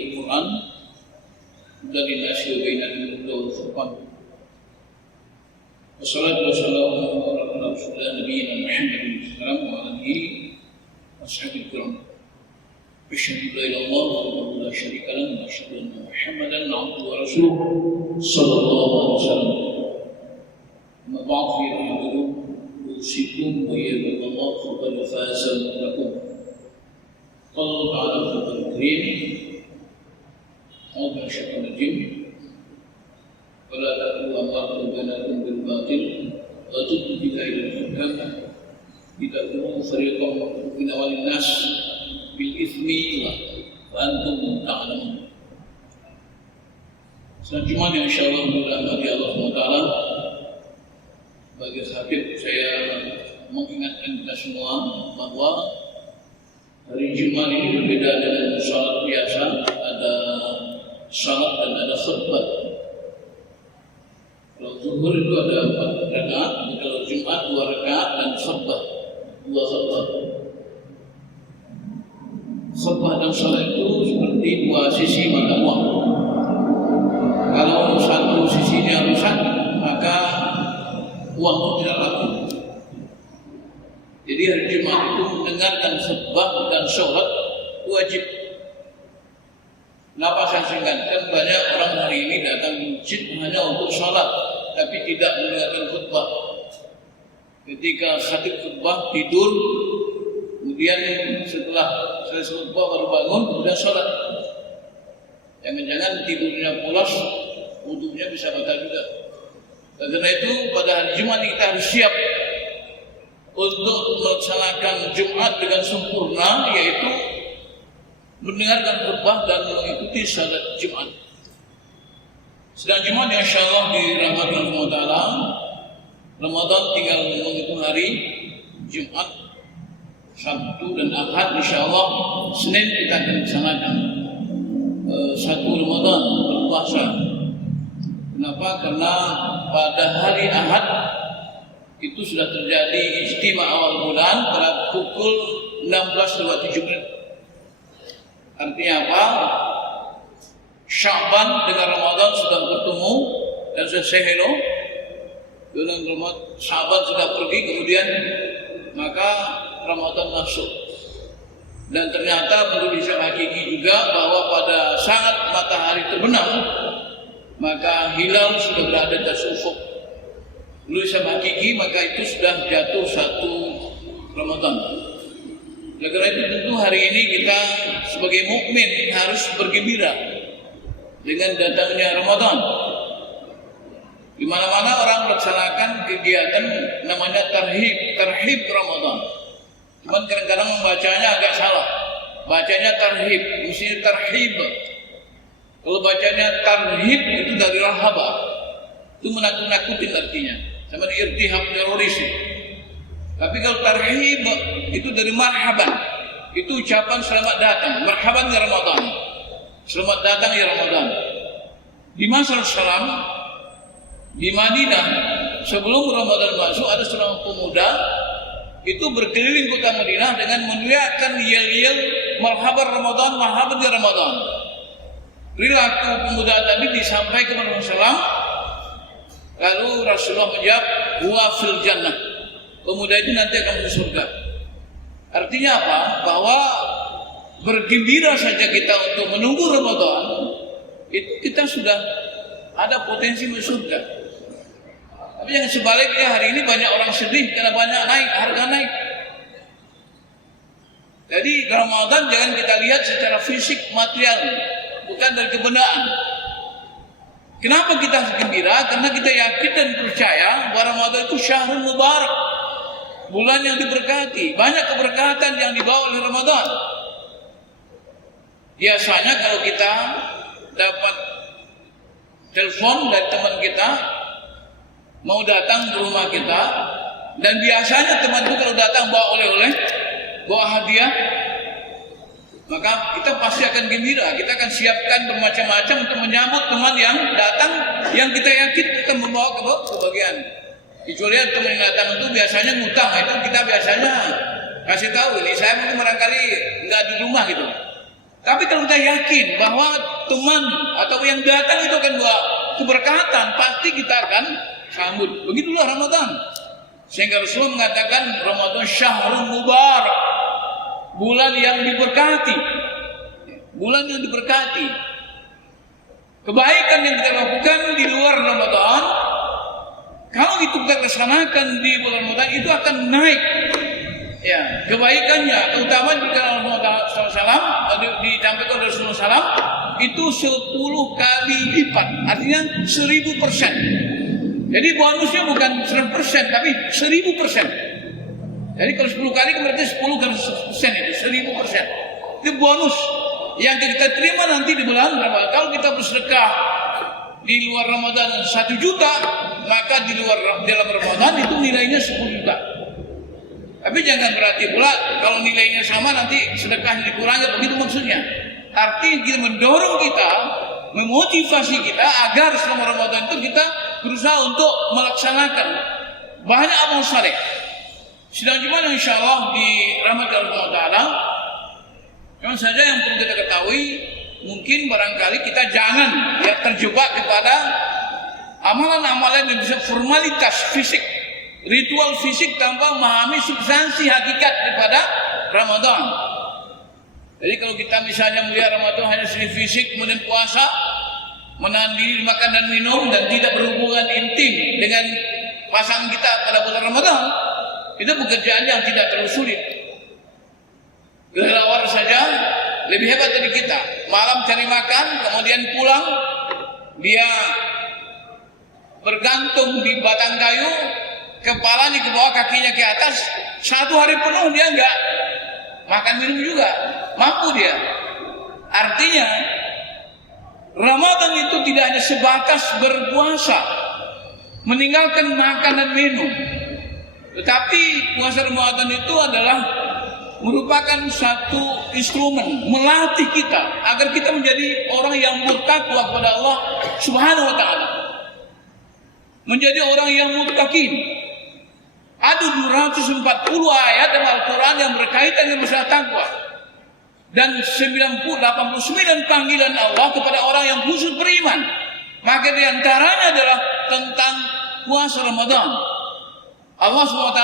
Al-Quran dari nasi bainal huda wal furqan. Wassalatu wassalamu ala rasulillah nabiyina Muhammadin sallallahu alaihi wa ashabihi kiram. Asyhadu an la ilaha illallah wa la syarika lahu wa asyhadu anna Muhammadan abduhu wa rasuluhu sallallahu alaihi wasallam. Amma ba'd fi rahmatullahi usikum wa iyyakum Allah faqad faza lakum. Qala ta'ala fil karim أعوذ بالشيطان الرجيم ولا تأكلوا أموالكم بينكم بالباطل وتدلوا بها إلى الحكام لتأكلوا فريقا من أموال الناس بالإثم وأنتم تعلمون. Selanjutnya insyaallah dirahmati Allah SWT. Bagi Habib saya mengingatkan kita semua bahwa hari Jumat ini berbeda dengan salat biasa. Ada salat dan ada khutbah. Kalau zuhur itu ada 4 rakaat, kalau Jumat 2 rakaat dan khutbah 2 khutbah. Khutbah dan salat itu seperti 2 sisi mata uang. Kalau satu sisinya rusak, maka uang itu tidak laku. Jadi hari Jumat itu mendengarkan khutbah dan salat wajib. Kenapa saya singkatkan? Banyak orang hari ini datang masjid hanya untuk sholat, tapi tidak mendengarkan khutbah. Ketika khatib khutbah tidur, kemudian setelah selesai khutbah baru bangun, kemudian sholat. Jangan-jangan tidurnya pulas, wudunya bisa batal juga. Karena itu pada hari Jumat kita harus siap untuk melaksanakan Jumat dengan sempurna, yaitu mendengarkan khutbah dan mengikuti salat Jumat. Sedang Jumat insyaallah dirahmati Allah Taala. Ramadan tinggal menghitung hari. Jumat, Sabtu dan Ahad insyaallah. Senin kita akan laksanakan 1 Ramadan berpuasa. Kenapa? Karena pada hari Ahad itu sudah terjadi ijtima awal bulan pada pukul 16.07. Artinya apa? Sya'ban dengan Ramadan sudah bertemu dan selesai hello. Dengan Sya'ban sudah pergi, kemudian maka Ramadan masuk. Dan ternyata menurut hisab hakiki juga bahwa pada saat matahari terbenam, maka hilal sudah berada di atas ufuk. Menurut hisab hakiki maka itu sudah jatuh 1 Ramadan. Oleh karena itu tentu hari ini kita sebagai mukmin harus bergembira dengan datangnya Ramadan. Di mana-mana orang melaksanakan kegiatan namanya tarhib Ramadan. Cuman kadang-kadang membacanya agak salah. Bacanya tarhib, mestinya tarhib. Kalau bacanya tarhib itu dari rahaba. Itu menakut-nakutin artinya. Sama di irtihab teroris. Tapi kalau tarhib itu dari marhaban, itu ucapan selamat datang, marhaban ya Ramadan, selamat datang ya Ramadan. Di masa Rasulullah di Madinah sebelum Ramadan masuk ada seorang pemuda itu berkeliling kota Madinah dengan meneriakkan yel-yel marhaban Ramadan, marhaban ya Ramadan. Perilaku pemuda tadi disampaikan kepada Rasulullah, lalu Rasulullah menjawab, huwa fil jannah. Pemuda itu nanti akan masuk surga. Artinya apa? Bahwa bergembira saja kita untuk menunggu Ramadan, itu kita sudah ada potensi masuk surga. Tapi yang sebaliknya hari ini banyak orang sedih karena banyak harga naik. Jadi Ramadan jangan kita lihat secara fisik material, bukan dari kebenaran. Kenapa kita gembira? Karena kita yakin dan percaya bahwa Ramadan itu syahrul mubarak, bulan yang diberkati, banyak keberkatan yang dibawa oleh Ramadan. Biasanya kalau kita dapat telepon dari teman kita mau datang ke rumah kita, dan biasanya teman itu kalau datang bawa oleh-oleh, bawa hadiah, maka kita pasti akan gembira. Kita akan siapkan bermacam-macam untuk menyambut teman yang datang, yang kita yakin akan membawa kebahagiaan. Kecuali teman yang datang itu biasanya ngutang, itu kita biasanya kasih tahu, ini saya mungkin barangkali nggak di rumah gitu. Tapi kalau kita yakin bahwa teman atau yang datang itu akan bawa keberkatan, pasti kita akan sambut. Begitulah Ramadan. Sehingga Rasulullah mengatakan Ramadan syahrun mubarak, bulan yang diberkati. Bulan yang diberkati. Kebaikan yang kita lakukan di luar Ramadan, kalau itu kita laksanakan di bulan Ramadan, itu akan naik. Ya, kebaikannya, terutama di dalam Muhammad SAW disampaikan oleh Rasulullah SAW, itu 10 kali lipat, artinya 1000%. Jadi bonusnya bukan 100%, tapi 1000%. Jadi kalau 10 kali berarti 10 kali persen itu 1000%. Itu bonus yang kita terima nanti di bulan Ramadan. Kalau kita bersedekah di luar Ramadan 1 juta, maka di luar dalam Ramadan itu nilainya 10 juta. Tapi jangan berarti pula kalau nilainya sama nanti sedekahnya dikurangi, begitu maksudnya. Artinya kita mendorong kita, memotivasi kita agar selama Ramadan itu kita berusaha untuk melaksanakan banyak amal saleh. Sedang gimana insya Allah di rahmat Allah Ta'ala. Cuma saja yang perlu kita ketahui, mungkin barangkali kita jangan ya terjebak kepada amalan-amalan yang bisa formalitas fisik, ritual fisik tanpa memahami substansi hakikat daripada Ramadan. Jadi kalau kita misalnya melihat Ramadan hanya segi fisik, kemudian puasa, menahan diri makan dan minum, dan tidak berhubungan intim dengan pasangan kita pada bulan Ramadan, itu pekerjaan yang tidak terlalu sulit. Kelelawar saja lebih hebat dari kita. Malam cari makan, kemudian pulang, dia bergantung di batang kayu, kepalanya ke bawah, kakinya ke atas, 1 hari penuh dia enggak makan minum juga, mampu dia. Artinya Ramadan itu tidak hanya sebatas berpuasa, meninggalkan makan dan minum, tetapi puasa Ramadan itu adalah merupakan satu instrumen melatih kita agar kita menjadi orang yang bertakwa kepada Allah Subhanahu wa Ta'ala, menjadi orang yang muttaqin. Ada 240 ayat dalam Al-Quran yang berkaitan dengan masalah takwa, dan 89 panggilan Allah kepada orang yang khusus beriman. Maka diantaranya adalah tentang puasa Ramadan. Allah SWT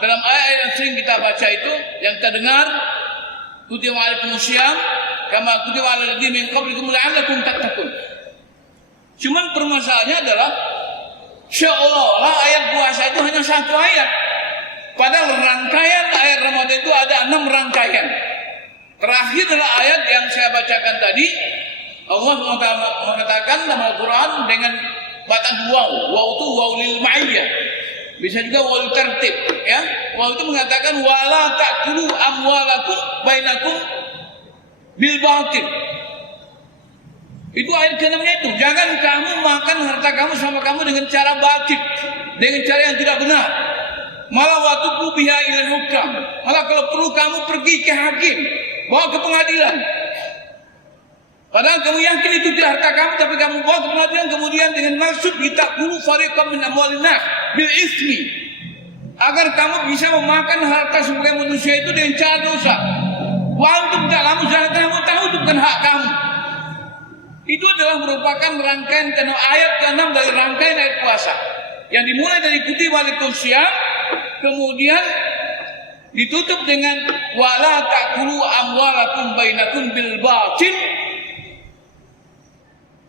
dalam ayat yang sering kita baca itu, yang kita dengar, kutiba alaikumus syiyam kama kutiba alal ladzina min qablikum la'allakum tattaqun. Cuman permasalahannya adalah seolah-olah ayat puasa itu hanya 1 ayat, padahal rangkaian ayat Ramadan itu ada 6 rangkaian. Terakhir adalah ayat yang saya bacakan tadi. Allah mengatakan dalam Al-Quran dengan batang waw. Waw itu waw lil ma'iyah, bisa juga waw tertib, ya. Waw itu mengatakan wala ta'kulu amwalakum bainakum bil batil. Itu ayat ke-6-nya itu. Jangan kamu makan harta kamu sama kamu dengan cara batil, dengan cara yang tidak benar. Malah watubu biha ilal hukam. Malah kalau perlu kamu pergi ke hakim, bawa ke pengadilan. Padahal kamu yakin itu tidak harta kamu, tapi kamu bawa ke pengadilan, kemudian dengan maksud litakulu fariqam min amwalin nas bil ismi, agar kamu bisa memakan harta sebagai manusia itu dengan cara dosa. Wa antum ta'lamun, jangan kamu tahu itu bukan hak kamu. Itu adalah merupakan rangkaian ayat ke-6 dari rangkaian ayat puasa, yang dimulai dari kutiba alaikumus syiyam, kemudian ditutup dengan wala ta'kulu amwalakum bainakum bil batil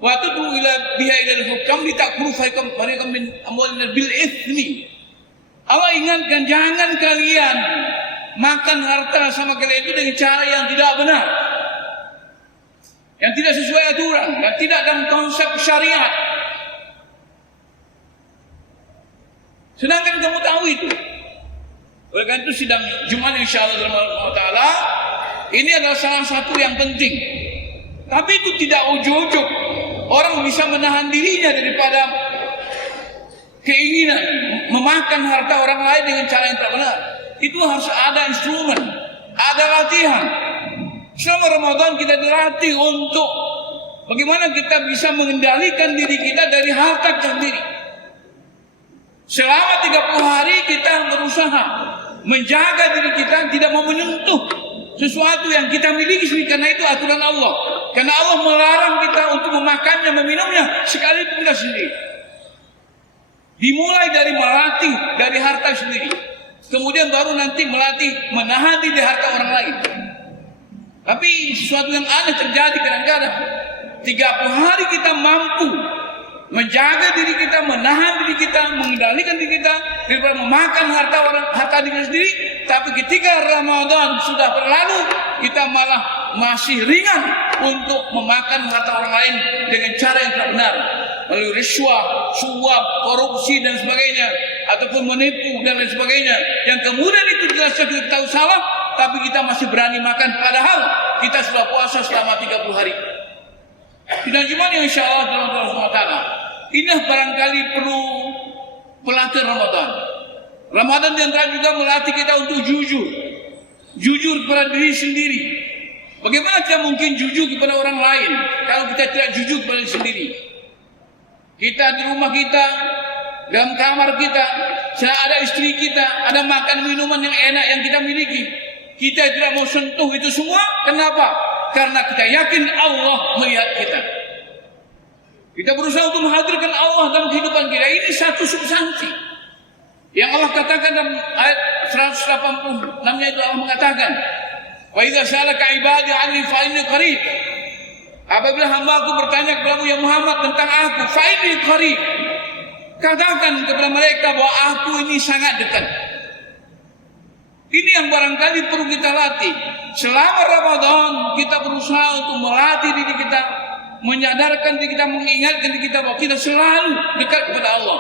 wa tud'u ila biha ilal hukam litakulu fariqam min amwalina bil itsmi. Allah ingatkan, jangan kalian makan harta sama kalian itu dengan cara yang tidak benar, yang tidak sesuai aturan, yang tidak dalam konsep syariat. Sedangkan kamu tahu itu. Oleh karena itu sidang Jumat insyaallah Allah Ta'ala ini adalah salah satu yang penting. Tapi itu tidak ujuk-ujuk orang bisa menahan dirinya daripada keinginan memakan harta orang lain dengan cara yang tak benar. Itu harus ada instrumen, ada latihan. Selama Ramadan kita dilatih untuk bagaimana kita bisa mengendalikan diri kita dari harta kita sendiri. Selama 30 hari kita berusaha menjaga diri kita tidak mau menyentuh sesuatu yang kita miliki sendiri, karena itu aturan Allah. Karena Allah melarang kita untuk memakannya, meminumnya sekalipun kita sendiri. Dimulai dari melatih dari harta sendiri, kemudian baru nanti melatih menahan diri harta orang lain. Tapi sesuatu yang aneh terjadi kadang-kadang. 30 hari kita mampu menjaga diri kita, menahan diri kita, mengendalikan diri kita daripada memakan harta diri sendiri. Tapi ketika Ramadan sudah berlalu, kita malah masih ringan untuk memakan harta orang lain dengan cara yang tidak benar, melalui riswah, suap, korupsi dan sebagainya, ataupun menipu dan lain sebagainya, yang kemudian itu jelas kita tahu salah, tapi kita masih berani makan, padahal kita sudah puasa selama 30 hari. Dan gimana insya Allah dalam Allah SWT. Inilah barangkali perlu pelatihan Ramadan. Ramadan yang juga melatih kita untuk jujur. Jujur kepada diri sendiri. Bagaimana kita mungkin jujur kepada orang lain kalau kita tidak jujur kepada diri sendiri? Kita di rumah kita, dalam kamar kita, sedang ada istri kita, ada makan minuman yang enak yang kita miliki. Kita tidak mau sentuh itu semua. Kenapa? Karena kita yakin Allah melihat kita. Kita berusaha untuk menghadirkan Allah dalam kehidupan kita. Ini satu substansi yang Allah katakan dalam ayat 186 itu Allah mengatakan, wa idza sa'alaka ibadi 'anni fa inni qarib. Apabila hamba-Ku bertanya kepadamu ya Muhammad tentang aku, fa inni qarib. Katakan kepada mereka bahwa aku ini sangat dekat. Ini yang barangkali perlu kita latih. Selama Ramadan kita berusaha untuk melatih diri kita, menyadarkan diri kita, mengingatkan diri kita bahwa kita selalu dekat kepada Allah.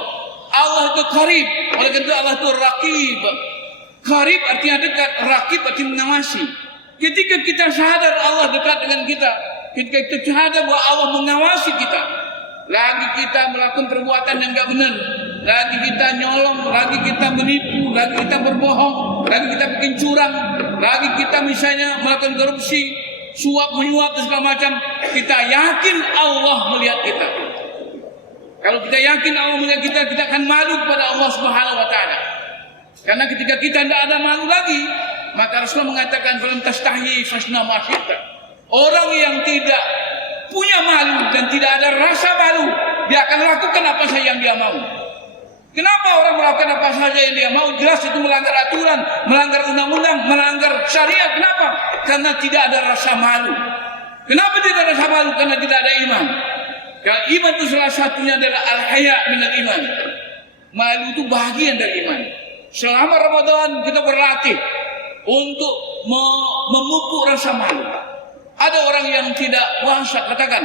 Allah itu qarib, oleh karena itu Allah itu raqib. Qarib artinya dekat, raqib artinya mengawasi. Ketika kita sadar Allah dekat dengan kita, ketika kita sadar bahwa Allah mengawasi kita, lagi kita melakukan perbuatan yang enggak benar, lagi kita nyolong, lagi kita menipu, lagi kita berbohong, lagi kita bikin curang, lagi kita misalnya melakukan korupsi, suap menyuap dan segala macam, kita yakin Allah melihat kita. Kalau kita yakin Allah melihat kita, kita akan malu kepada Allah Subhanahu wa taala. Karena ketika kita tidak ada malu lagi, maka Rasulullah mengatakan falam tastahi fasna ma syi'ta. Orang yang tidak punya malu dan tidak ada rasa malu, dia akan lakukan apa saja yang dia mau. Kenapa orang melakukan apa saja yang dia mau? Jelas itu melanggar aturan, melanggar undang-undang, melanggar syariat. Kenapa? Karena tidak ada rasa malu. Kenapa tidak ada rasa malu? Karena tidak ada iman. Karena iman itu salah satunya adalah al-haya minal iman. Malu itu bagian dari iman. Selama Ramadan kita berlatih untuk memupuk rasa malu. Ada orang yang tidak puasa, katakan,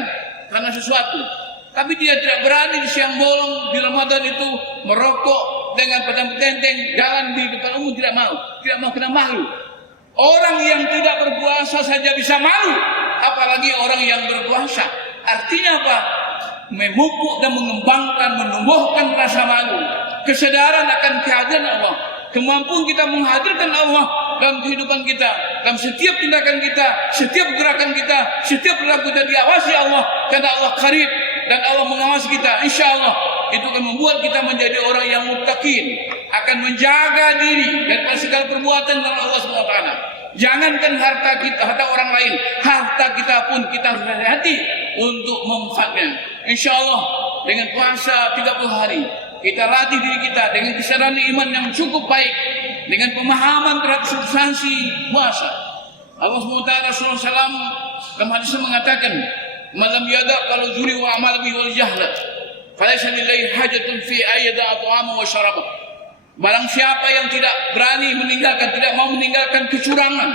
karena sesuatu, tapi dia tidak berani di siang bolong di Ramadan itu merokok dengan pedang tenteng, jalan di depan umum, tidak mau kena malu. Orang yang tidak berpuasa saja bisa malu, apalagi orang yang berpuasa. Artinya apa? Memupuk dan mengembangkan, menumbuhkan rasa malu, kesadaran akan kehadiran Allah, kemampuan kita menghadirkan Allah dalam kehidupan kita, dalam setiap tindakan kita, setiap gerakan kita, setiap perilaku kita diawasi Allah, karena Allah qarib dan Allah mengawasi kita. Insya Allah itu akan membuat kita menjadi orang yang muttaqin, akan menjaga diri dan segala perbuatan dari Allah SWT. Jangankan harta kita, harta orang lain, harta kita pun kita harus hati-hati untuk memanfaatkan. Insya Allah dengan puasa 30 hari kita latih diri kita dengan kesadaran iman yang cukup baik, dengan pemahaman terhadap substansi puasa. Allah SWT Rasulullah SAW dalam hadisnya mengatakan, "Malam yada kalau juri wa amal bihi wal jahla, falaysa lillahi hajatun fi ayyada ta'ama wa syaraba." Barang siapa yang tidak berani meninggalkan, tidak mau meninggalkan kecurangan,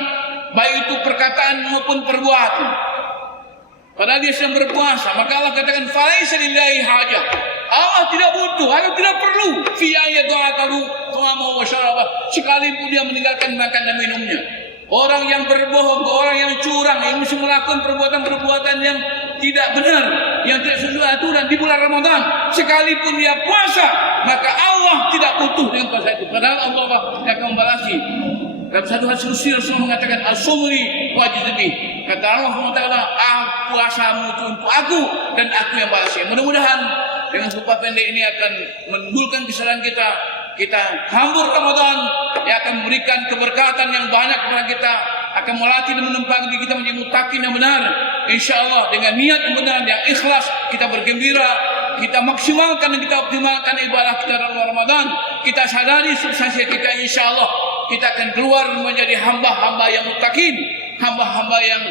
baik itu perkataan maupun perbuatan, padahal dia sedang berpuasa, maka Allah katakan falaysa lillahi hajat. Allah tidak butuh, Allah tidak perlu fi ayyadatu ta'ama wa syaraba, sekalipun dia meninggalkan makan dan minumnya. Orang yang berbohong, orang yang curang, yang mesti melakukan perbuatan-perbuatan yang tidak benar, yang tidak sesuai aturan di bulan Ramadan, sekalipun dia puasa, maka Allah tidak butuh dengan puasa itu. Padahal Allah tidak akan membalasi. Dalam satu hadis Qudsi Rasulullah mengatakan as-sumri wajibih. Kata Allah SWT, puasamu itu untuk aku dan aku yang balasnya. Mudah-mudahan dengan sumpah pendek ini akan menimbulkan kesadaran kita hambur Ramadan yang akan memberikan keberkatan yang banyak kepada kita, akan melatih dan menempatkan diri kita menjadi muttaqin yang benar. InsyaAllah dengan niat yang benar, yang ikhlas, kita bergembira, kita maksimalkan dan kita optimalkan ibadah kita dalam Ramadan. Kita sadari substansi kita, insyaAllah kita akan keluar menjadi hamba-hamba yang muttaqin, hamba-hamba yang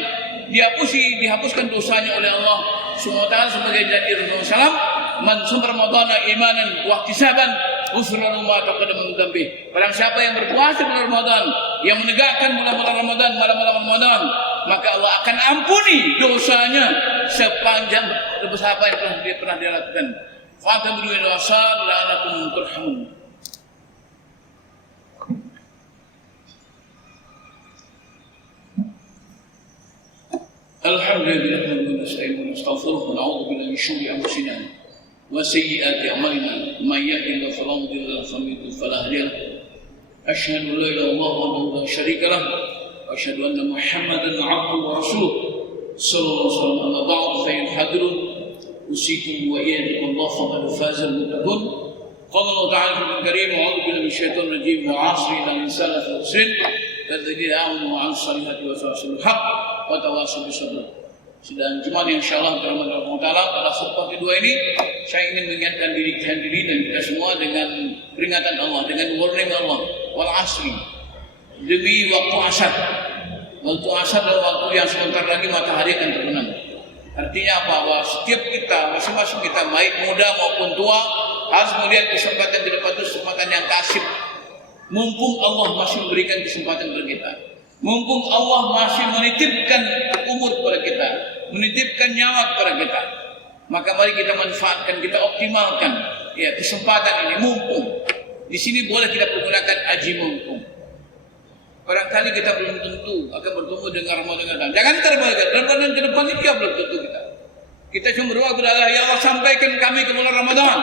dihapuskan dosanya oleh Allah Subhanahu wa taala sebagai janji Rasulullah SAW, man summa ramadhana imanan wa ihtisaban ghufrana ma taqaddama min dhanbi. Barang siapa yang berpuasa bulan Ramadan, yang menegakkan bulan-bulan Ramadan, malam-malam Ramadan, maka Allah akan ampuni dosanya sepanjang dosa apa yang pernah dia lakukan. Fa'tabiru ila asar la'alakum turhamun. Alhamdulillah wa nastaghfiruh wa na'udzu billahi min syururi anfusina wa sayyiati a'malina may yahdihillahu fala mudilla lahu wa may yudlil fala hadiya lahu. Asyhadu an la ilaha illallah wahdahu la syarika lahu wa asyhadu anna Muhammadan 'abduhu wa rasuluh sallallahu alaihi wasallam. Amma ba'du fa in hadirun usikum wa iyyakum Allah faqad faza al-muttaqun. Qala Allah ta'ala fil karim a'udzu billahi minasyaitonir rajim wa 'asri innal insana lafi khusr الذين آمنوا وعملوا الصالحات وتواصوا بالحق وتواصوا بالصبر. Sedang jemaah insyaallah berahmat Allah Taala, pada khutbah kedua ini saya ingin mengingatkan diri dan kita semua dengan peringatan Allah, dengan warning Allah, wal asri, demi waktu asar. Waktu asar adalah waktu yang sebentar lagi matahari akan terbenam. Artinya apa? Bahwa setiap kita, masing-masing kita, baik muda maupun tua, harus melihat kesempatan di depan itu kesempatan yang kasih. Mumpung Allah masih memberikan kesempatan kepada kita, mumpung Allah masih menitipkan umur kepada kita, menitipkan nyawa kepada kita, maka mari kita manfaatkan, kita optimalkan ya kesempatan ini. Mumpung di sini boleh kita pergunakan aji mumpung. Barangkali kita belum tentu akan bertemu dengan Ramadan yang datang. Jangan terbalik, Ramadan ke depan ini dia belum tentu kita cuma berdoa kepada Allah, ya Allah sampaikan kami ke bulan Ramadan.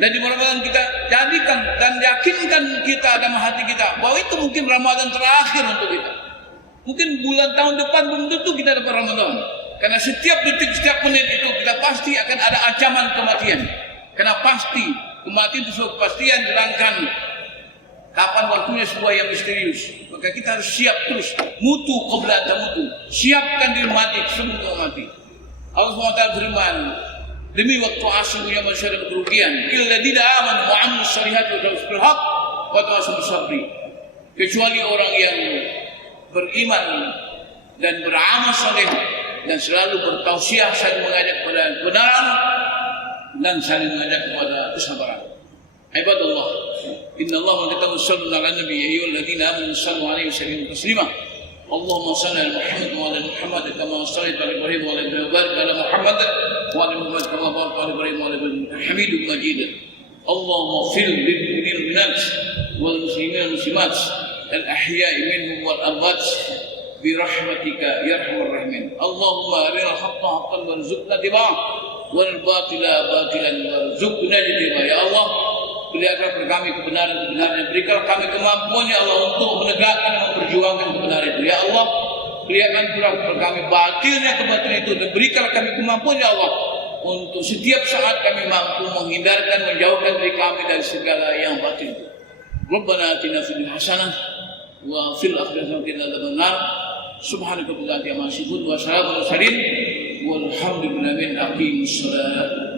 Dan di Ramadan kita jadikan dan yakinkan kita dalam hati kita bahwa itu mungkin Ramadan terakhir untuk kita. Mungkin bulan tahun depan belum tentu kita dapat Ramadan. Karena setiap detik, setiap menit itu kita pasti akan ada ancaman kematian. Karena pasti kematian itu sebuah kepastian, sedangkan kapan waktunya sebuah yang misterius. Maka kita harus siap terus, mutu qabla tamutu. Siapkan diri mati sebelum mati. Allah SWT berfirman, demi waktu asal yang manusia dan kerugian, illadzina amanu wa 'amilus shalihati wa tawassaw bil haqq wa tawassaw bis sabri. Kecuali orang yang beriman dan beramal saleh dan selalu bertausiah, saling mengajak kepada kebenaran dan saling mengajak kepada kesabaran. Ibadallah, innallaha wa malaikatahu yusholluna 'alan nabi ya ayyuhalladzina amanu shallu 'alaihi wa sallimu taslima. Allahumma shalli ala Muhammad wa ala Muhammad kama shallaita ala Ibrahim wa ala Ibrahim wa barik ala Muhammad wa ala Muhammad kama barakta ala Ibrahim wa ala Ibrahim Hamidum Majid. Allahumma fil lil mu'minin wal mu'minat wal muslimin wal muslimat al ahya'i minhum wal amwat bi rahmatika ya arhamar rahimin. Allahumma arinal haqqa haqqan warzuqna ittiba'ah wal batila batilan warzuqna ijtinabah. Ya Allah, berikanlah kepada kami kebenaran, berikanlah kami kemampuan ya Allah untuk menegakkan dan memperjuangkan kebenaran itu. Ya Allah, berikan kepada kami batilnya kebatilan itu dan berikanlah kami kemampuan ya Allah untuk setiap saat kami mampu menghindarkan, menjauhkan diri kami dari segala yang batil. Rabbana atina fid dunya hasanah wa fil akhirati hasanah wa qina adzabannar. Subhanaka wa bihamdika wa salamun alal mursalin walhamdulillahi rabbil alamin. Aqimus salat.